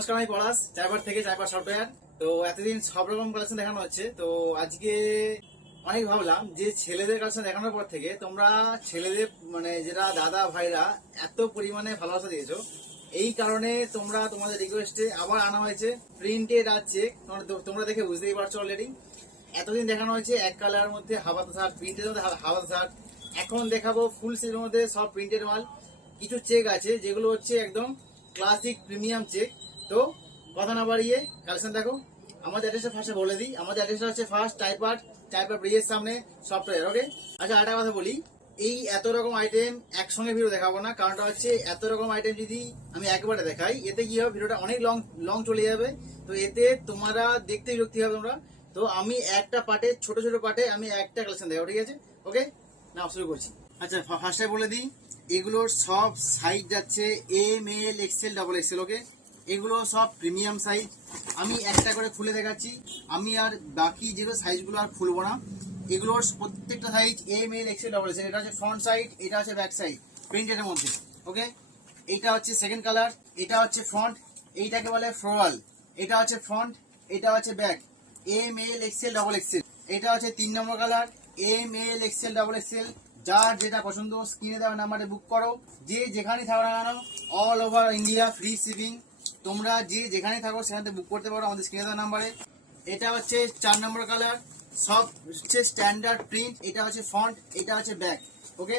নমস্কার, আমি পলাশ চাইবার থেকে চাইবার সফটওয়্যার। তো এতদিন সব রকম কালেকশন দেখানো হচ্ছে, তো আজকে অনেক ভাবলাম যে ছেলেদের কালেকশন দেখানোর পর থেকে তোমরা ছেলেদের মানে যেটা দাদা ভাইরা এত পরিমাণে ভালোবাসা দিয়েছো, এই কারণে তোমরা তোমাদের রিকোয়েস্টে আবার আনা হয়েছে প্রিন্টেড আছে। তোমরা দেখে বুঝতেই পারছো অলরেডি। এতদিন দেখানো হয়েছে এক কালারের মধ্যে হাবাতা শার্ট, প্রিন্টের মধ্যে হাবাতা শার্ট। এখন দেখাবো ফুল সেটের মধ্যে সব প্রিন্টেড মাল। কিছু চেক আছে যেগুলো হচ্ছে একদম ক্লাসিক প্রিমিয়াম চেক। তো কথা না বাড়িয়ে কালেকশন দেখো। আমাদের অ্যাড্রেসটা ফার্স্টে বলে দিই। আমাদের অ্যাড্রেসটা হচ্ছে ফার্স্ট টাইপার ব্রিজের সামনে সফটওয়্যার। ওকে, আচ্ছা আরেকটা কথা বলি, এই এত রকম আইটেম একসঙ্গে ভিডিও দেখাবো না। কারণটা হচ্ছে এত রকম আইটেম যদি আমি একবারে দেখাই, এতে কি হবে, ভিডিওটা অনেক লং চলে যাবে। তো এতে তোমরা দেখতে বিরক্তি হবে তোমরা। তো আমি একটা পার্টে ছোট ছোট পার্টে আমি একটা কালেকশন দেখাবো, ঠিক আছে? ওকে, না শুরু করছি। আচ্ছা ফার্স্টে বলে দিই, এগুলোর সব সাইজ যাচ্ছে M L XL double XL. Okay, এগুলো সব প্রিমিয়াম সাইজ। আমি একটা করে খুলে দেখাচ্ছি, আমি আর বাকি যেগুলো সাইজগুলো আর খুলবো না। এগুলোর প্রত্যেকটা size M L XL double XL. এটা হচ্ছে ফ্রন্ট সাইড, এটা হচ্ছে ব্যাক সাইড প্রিন্টের মধ্যে। ওকে, এটা হচ্ছে সেকেন্ড কালার, এটা হচ্ছে ফ্রন্ট, এইটাকে বলে ফ্লোরাল। এটা হচ্ছে ফ্রন্ট, এটা হচ্ছে back, M L XL double XL. এটা হচ্ছে 3 নম্বর colour, M L XL double XL. যার যেটা পছন্দ স্ক্রিনে দেওয়া নাম্বারে বুক করো। যে যেখানে থাকো না কেন, all over India free shipping. তোমরা যে যেখানে থাকো সেখানে বুক করতে পারো আমাদের স্ক্রিনে দেওয়া নাম্বারে। এটা হচ্ছে 4 নম্বর কালার, সব হচ্ছে স্ট্যান্ডার্ড প্রিন্ট। এটা হচ্ছে ফ্রন্ট, এটা হচ্ছে ব্যাক। ওকে,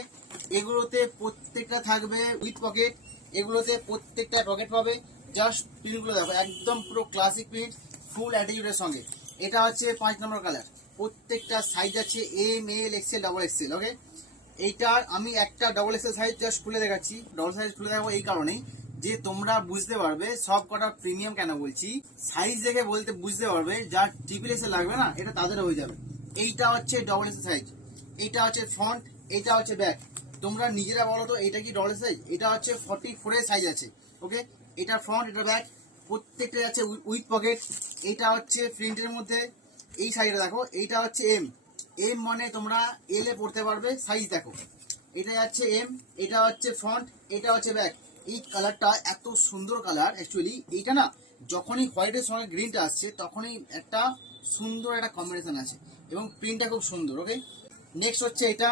এগুলোতে প্রত্যেকটা থাকবে উইথ পকেট। এগুলোতে প্রত্যেকটা পকেট পাবে। জাস্ট প্রিন্টগুলো দেখো, একদম পুরো ক্লাসিক প্রিন্ট, ফুল অ্যাটিটিউডের সঙ্গে। এটা হচ্ছে 5 নম্বর কালার, প্রত্যেকটা সাইজ আছে M L XL double XL. Okay, এইটার আমি একটা ডবল এক্সেল সাইজ জাস্ট খুলে দেখাচ্ছি। ডবল সাইজ খুলে দেখাবো এই কারণেই যে তোমরা বুঝতে পারবে সব কটা প্রিমিয়াম কেন বলছি। সাইজ দেখে বলতে বুঝতে পারবে, যার ট্রিপল এক্সেল লাগবে না এটা তাদের হয়ে যাবে। এইটা হচ্ছে ডবল এক্সেল সাইজ, এইটা হচ্ছে ফ্রন্ট, এইটা হচ্ছে ব্যাক। তোমরা নিজেরা বলো তো এটা কি ডবল সাইজ? এটা হচ্ছে 44 এর সাইজ আছে। ওকে, এটা ফ্রন্ট, এটা ব্যাক, প্রত্যেকটা আছে উইথ পকেট। এটা হচ্ছে প্রিন্টের মধ্যে। এই সাইডে দেখো, এইটা হচ্ছে এম। এম মানে তোমরা এল এ পড়তে পারবে। সাইজ দেখো, এটা যাচ্ছে এম, এটা হচ্ছে ফ্রন্ট, এটা হচ্ছে ব্যাক। এই কালারটা এত সুন্দর কালার, অ্যাকচুয়ালি এইটা না যখনই হোয়াইটের সঙ্গে গ্রিনটা আসছে তখনই একটা সুন্দর একটা কম্বিনেশন আছে এবং প্রিন্টটা খুব সুন্দর। ওকে, নেক্সট হচ্ছে এটা।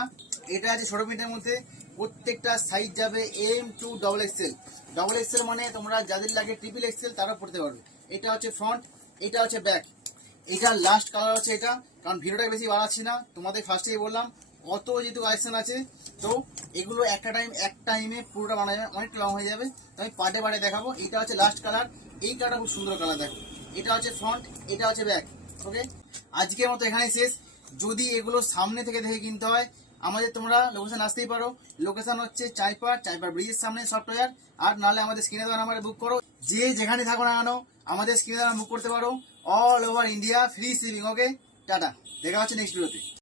এটা আছে ছোট প্রিন্টের মধ্যে। প্রত্যেকটা সাইজ যাবে M to double XL. Double XL মানে তোমরা যাদের লাগে ট্রিপল এক্সেল তারাও পড়তে পারবে। এটা হচ্ছে ফ্রন্ট, এটা হচ্ছে ব্যাক। এটার লাস্ট কালার হচ্ছে এটা। কারণ ভিডিওটা বেশি বাড়াচ্ছি না, তোমাদের ফার্স্টেই বললাম অত যেহেতু কালেকশন আছে, তো এগুলো এক টাইমে পুরোটা বানানো অনেক লং হয়ে যাবে। তো আমি পার্টে দেখাবো। এটা হচ্ছে লাস্ট কালার, এই কালারটা খুব সুন্দর কালার দেখো। এটা হচ্ছে ফ্রন্ট, এটা হচ্ছে ব্যাক। ওকে, আজকের মতো এখানেই শেষ। যদি এগুলো সামনে থেকে দেখে কিনতে হয়, আমাদের তোমরা লোকেশন আসতেই পারো। লোকেশন হচ্ছে চাইপার ব্রিজের সামনে সফটওয়্যার। আর নাহলে আমাদের স্ক্রিনে দেওয়া নাম্বারে বুক করো। যে যেখানে থাকো না কেন আমাদের স্ক্রিনে দেওয়া বুক করতে পারো। All over India free shipping. Okay, tata, দেখা হচ্ছে নেক্সট ভিডিওতে।